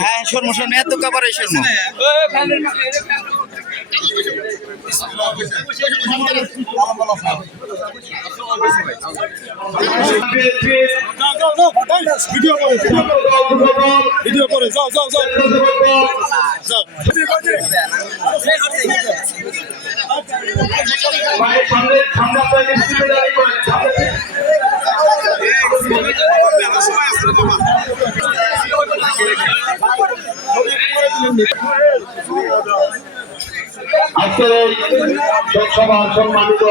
হ্যাঁ swarm swarm এত কাবারে swarm video করে যাও যাও যাও আজকের এই লোকসভার সম্মানিত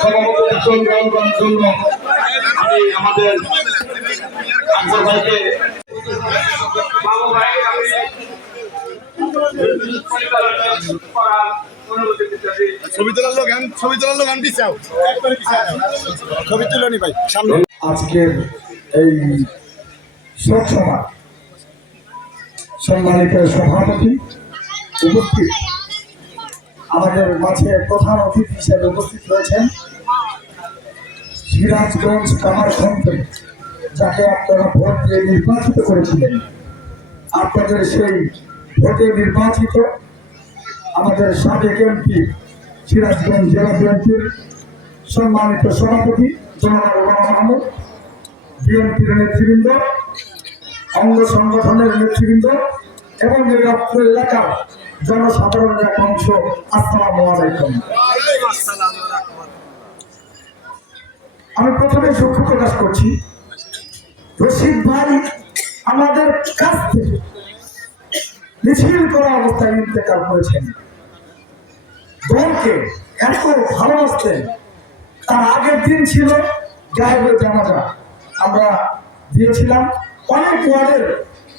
সভাপতি আসন গ্রহণ করার জন্য আমি আমাদের আকবর ভাইকে ছবি তোলার গান পিছাও ছবি তুলে নি ভাই সামনে। আজকের এই লোকসভা সম্মানিত সভাপতি উপস্থিত আমাদের মাঝে প্রধান অতিথি হিসেবে উপস্থিত রয়েছেন সিরাজগঞ্জ কামারখন্দ, যাকে আপনারা ভোট দিয়ে নির্বাচিত করেছিলেন। আপনাদের সেই ভোটে নির্বাচিত আমাদের সাবেক এমপি সিরাজগঞ্জ জেলা বিএনপির সম্মানিত সভাপতি জনাব ওবামা মাহমুদ, বিএনপির নেতৃবৃন্দ, অঙ্গ সংগঠনের নেতৃবৃন্দ এবং এই অত্র এলাকার জনসাধারণের এক অংশ, আসসালামু আলাইকুম। আমি প্রথমে দুঃখ প্রকাশ করছি, রশিদ ভাই আমাদের কাছ থেকে মিছিল করা অবস্থায় ইন্তেকাল করেছেন। দলকে এত ভালোবাসতেন। তার আগের দিন ছিল গায়েবের জানাজা, আমরা দিয়েছিলাম। অনেক ওয়ার্ডের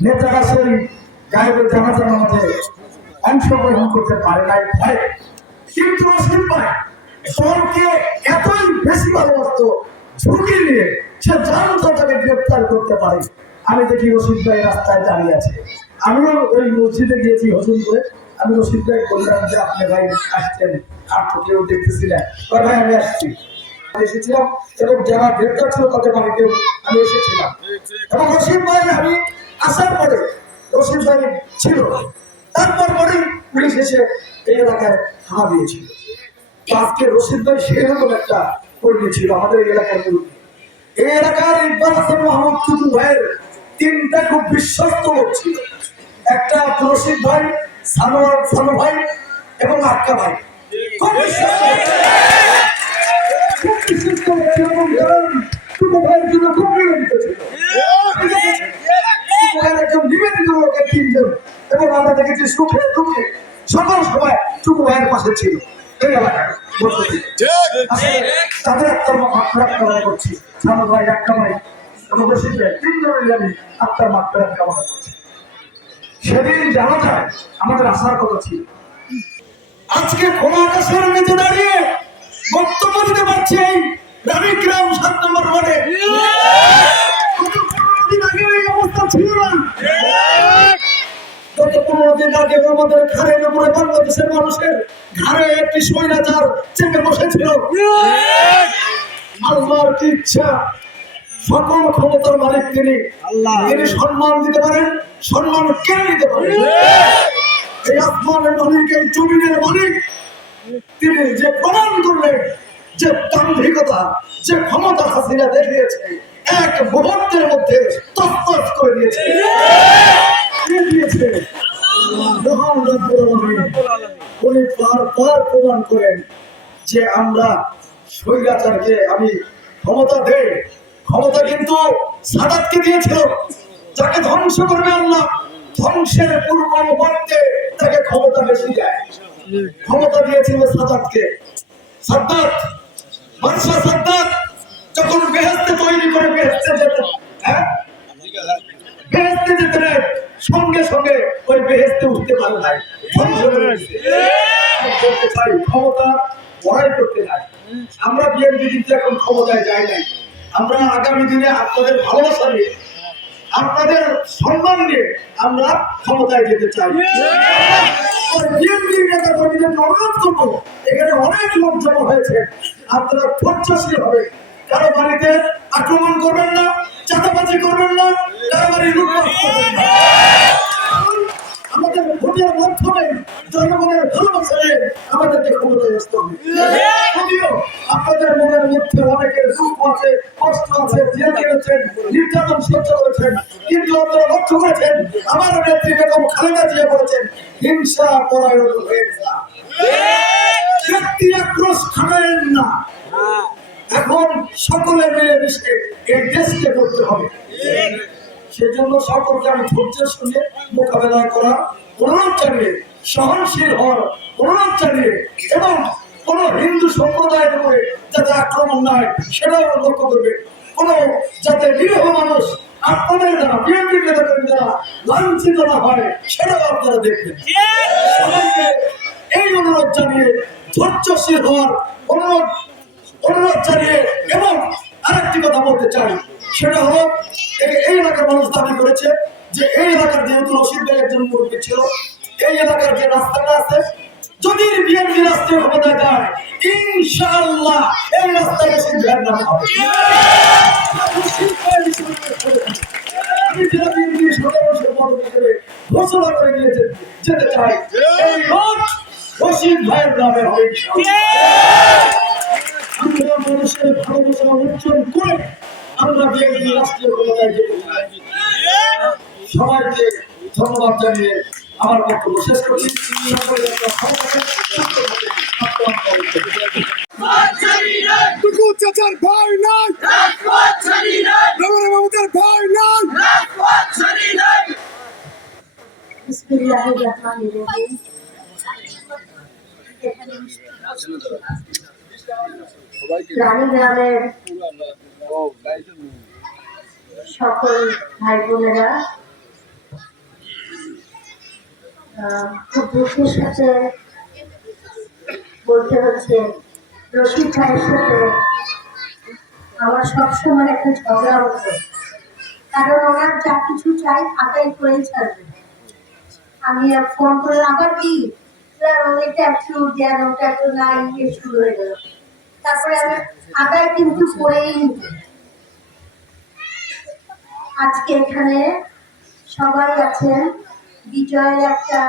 নেতারা সেই গায়েবের জানাজার মধ্যে অংশগ্রহণ করতে পারে নাই ভয়, কিন্তু রশিদ ভাই দলকে এতই বেশি ভালোবাসত, ঝুঁকি নিয়ে সে জানত তাকে গ্রেপ্তার করতে পারে। আমি দেখি রশিদ ভাই রাস্তায় দাঁড়িয়ে আছে। আমিও ওই মসজিদে গিয়েছি হজুম করে। আমি রশিদ ভাই বললাম যে আপনি ভাই আসছেন, আর তো কেউ দেখতেছিলেন। ভাই আমি আসছি, এসেছিলাম এবং যারা গ্রেপ্তার ছিল তাদের বাড়িতেও আমি এসেছিলাম। এবং রশিদ ভাই আমি আসার পরে রশিদ ভাই ছিল, তারপর পরেই পুলিশ এসে এই এলাকায় হামলা দিয়েছিল। আজকে রশিদ ভাই সেরকম একটা কর্মী ছিল আমাদের এলাকার বিরুদ্ধে। এই এলাকার ইকবাল হাসান মাহমুদ টুটু ভাইয়ের তিনটা খুব বিশ্বস্ত লোক ছিল। একটা রশিদ ভাই, সানু ভাই এবং আক্কা ভাই, খুব বিশ্বস্ত টুটু ভাইয়ের জন্য খুব নিবেদিত ছিল। একজন নিবেদিত লোকের তিনজন, এবং আমরা দেখেছি সুখে দুঃখে সকল সময় টুকু ভাইয়ের পাশে ছিল। এই এলাকায় তাদের আত্মার কামনা করছি। সানু ভাই, আক্কা ভাই এবং রশিদ ভাই তিনজনের আমি আত্মার মাত্রা কামনা করছি। সেদিন জানা যায় আমাদের আসার কথা ছিল। আজকে খোলা আকাশের নিচে দাঁড়িয়ে বক্তব্য দিতে পারছি এই রানীগ্রাম ৭ নম্বর ওয়ার্ডে। গত ১৫ দিন আগে এই অবস্থা ছিল না। গত ১৫ দিন আগে আমাদের ঘাড়ের উপরে বাংলাদেশের মানুষের ঘাড়ে একটি স্বৈরাচার চেপে বসেছিল। আল্লাহর কি ইচ্ছা, সকল ক্ষমতার মালিক তিনি। তিনি সম্মান দিতে পারেন, সম্মান কেড়ে নিতে পারেন। এই আসমানের মালিক, এই জমিনের মালিক, তিনি যে প্রমাণ করলেন যে দাম্ভিকতা, যে ক্ষমতা হাসিনা দেখিয়েছে, এক মুহূর্তের মধ্যে তছনছ করে দিয়েছে। উনি বারবার প্রমাণ করেন যে আমরা স্বৈরাচারকে আমি ক্ষমতা দেই। ক্ষমতা কিন্তু সাদাতকে দিয়েছিল, যাকে ধ্বংস করবে আল্লাহ, ধ্বংসের পূর্ব মুহূর্তে তাকে ক্ষমতা বেশি দেয়। ক্ষমতা দিয়েছিল সাদাতকে। সাদ্দাত, বাদশাহ সাদ্দাত যখন বেহেশতে তৈরি করে বেহেশতে যেত, বেহেশতে যেতে নেই, সঙ্গে সঙ্গে ওই বেহেশতে উঠতে পারে নাই, ধ্বংস করে চাই ক্ষমতা লড়াই করতে নাই। আমরা বিএনপি কিন্তু এখন ক্ষমতায় যাই নাই। আমরা আগামী দিনে আপনাদের ভালোবাসা নিয়ে আপনাদের সম্মান নিয়ে আমরা ক্ষমতায় যেতে চাই। বিএনপির নেতা কর্মীদেরকে অনুরোধ করবো, এখানে অনেক লোক জমা হয়েছে, আপনারা ধৈর্যশীল হবে, কারো বাড়িতে আক্রমণ করবেন না, চাঁদাবাজি করবেন না, কারো বাড়ি লুটপাট করবেন না। আমাদের ভোটের মাধ্যমে জনগণের ভালোবাসা নিয়ে আমাদেরকে ক্ষমতায় আসতে হবে। যদিও আপনাদের মনের মধ্যে অনেকের দুঃখ আছে, কষ্ট আছে, জেল খেটেছেন, নির্যাতন সহ্য করেছেন, কিন্তু আপনারা লক্ষ্য করেছেন আমার নেত্রী বেগম খালেদা জিয়া বলেছেন হিংসা পরায়ণ হয়েছে না, ব্যক্তি আক্রোশ খাবেন না, এখন সকলে মিলে মিশে এই দেশকে করতে হবে। সেজন্য সকলকে আমি ধৈর্যের সঙ্গে মোকাবেলা করা অনুরোধ জানিয়ে, সহনশীল হওয়ার অনুরোধ জানিয়ে, এবং কোন হিন্দু সম্প্রদায়ের উপরে যাতে আক্রমণ না হয় সেটাও লক্ষ্য করবে, কোন যাতে নিরীহ মানুষ আপনাদের দ্বারা বিএনপির নেতা কর্মী দ্বারা লাঞ্ছিত না হয় সেটাও আপনারা দেখবেন। সবাইকে এই অনুরোধ জানিয়ে, ধৈর্যশীল হওয়ার অনুরোধ জানিয়ে, এবং আরেকটি কথা বলতে চাই, সেটা হলো এই এলাকার মানুষ দাবি করেছে যে এই এলাকার যেহেতু রশিদ ভাই একজন মুরব্বী ছিল, এই এলাকার যে রাস্তাটা আছে যদি বিএনপি রাষ্ট্রীয় ক্ষমতায় যায় ইনশাআল্লাহ এই রাস্তায় রশিদ ভাইয়ের নাম হবে। আমি জেলা বিএনপির সাধারণ সম্পাদক হিসেবে ঘোষণা করে নিয়ে যেতে চাই এই রোড রশিদ ভাইয়ের নামে হবে। আমরা মানুষের ভালোবাসা অর্জন করে আমরা বিএনপি রাষ্ট্রীয় ক্ষমতায় যেতে চাই। সবাইকে ধন্যবাদ জানিয়ে আমার বক্তব্য শেষ করছি। টুকু চাচার ভয় নাই, মমতার ভয় নাই। বিসমিল্লাহির রহমানির রহিম। রানীগ্রামের সকল ভাই বোনেরা, খুব দুঃখের সাথে বলতে হচ্ছে রশিদ ভাইয়ের সাথে আমার সবসময় একটা ঝগড়া হতো, কারণ ওনার যা কিছু চাই আদায় করেই ছাড়বে। আমি ফোন করে আবার কি এটা একটু দেন, ওটা একটু নাই, শুরু হয়ে গেল। তারপরে আমি আদায় কিন্তু করেই নিতে। আজকে এখানে সবাই আছেন, বিজয়ের একটা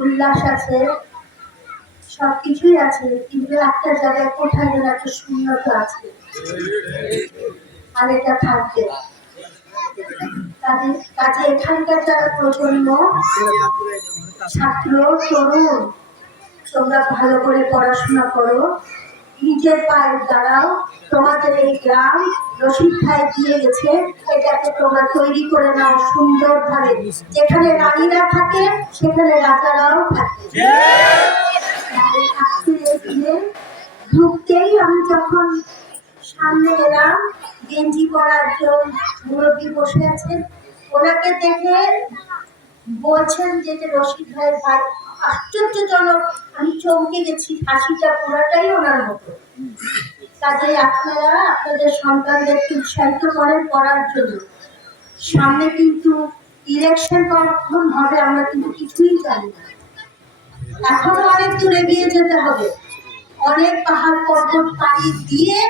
উল্লাস আছে, সবকিছুই আছে, কিন্তু একটা জায়গায় কোথায় যেন একটা শূন্যতা আছে, আর এটা থাকবে। কাজে এখানকার যারা প্রজন্ম, ছাত্র, তরুণ, তোমরা ভালো করে পড়াশোনা করো, নিজের পায়ে দাঁড়াও। তোমাদের এই গ্রাম রশিদ ভাই দিয়ে গেছে, এটাকে তোমরা তৈরি করে নাও সুন্দরভাবে। যেখানে রানীরা থাকে সেখানে রাজারাও থাকে। ঢুকতেই আমি যখন সামনে গেলাম, গেঞ্জি পরা একজন মুরব্বী বসে আছেন, ওনাকে দেখে বলছেন যে রশিদ ভাইয়ের ভাই। আশ্চর্যজনক, আমি চমকে গেছি, হাসিটা পুরাটাই ওনার মতো। কাজেই আপনারা আপনাদের সন্তানদেরকে উৎসাহিত করেন পড়ার জন্য। সামনে কিন্তু ইলেকশন কখন হবে আমরা কিন্তু কিছুই জানি না, এখনো অনেক দূর এগিয়ে যেতে হবে, অনেক পাহাড় পর্বত পাড়ি দিয়ে